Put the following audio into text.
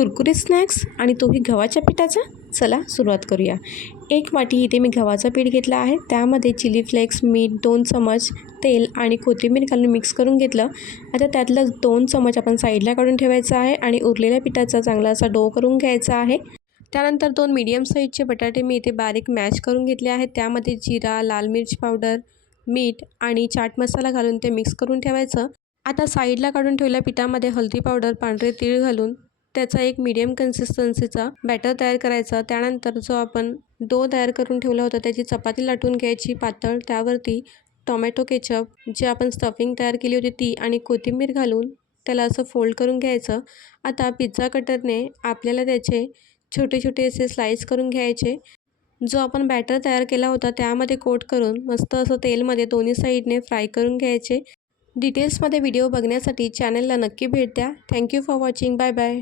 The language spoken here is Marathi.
कुरकुरीत स्नॅक्स आणि तोही गव्हाच्या पिठाचा. चला सुरुवात करूया. 1 वाटी इथे मी गव्हाचं पीठ घेतलं आहे. त्यामध्ये चिली फ्लेक्स, मीठ, 2 चमच तेल आणि कोथिंबीर घालून मिक्स करून घेतलं. आता त्यातलं 2 चमच आपण साईडला काढून ठेवायचं आहे आणि उरलेल्या पिठाचा चांगला असा डो करून घ्यायचा आहे. त्यानंतर 2 मीडियम साईजचे बटाटे मी इथे बारीक मॅश करून घेतले आहेत. त्यामध्ये जिरा, लाल मिर्च पावडर, मीठ आणि चाट मसाला घालून ते मिक्स करून ठेवायचं. आता साईडला काढून ठेवलेल्या पिठामध्ये हळदी पावडर, पांढरे तीळ घालून त्याचा एक मीडियम कन्सिस्टन्सीचा बॅटर तयार करायचा. त्यानंतर जो आपण डो तयार करून ठेवला होता त्याची चपाती लाटून घ्यायची पातळ. त्यावरती टोमॅटो केचप, जे आपण स्टफिंग तयार केली होती ती आणि कोथिंबीर घालून त्याला असं फोल्ड करून घ्यायचं. आता पिझ्झा कटरने आपल्याला त्याचे छोटे छोटे असे स्लाईस करून घ्यायचे. जो आपण बॅटर तयार केला होता त्यामध्ये कोट करून मस्त असं तेलमध्ये दोन्ही साईडने फ्राय करून घ्यायचे. डिटेल्समध्ये व्हिडिओ बघण्यासाठी चॅनलला नक्की भेट द्या. Thank you for watching. Bye bye.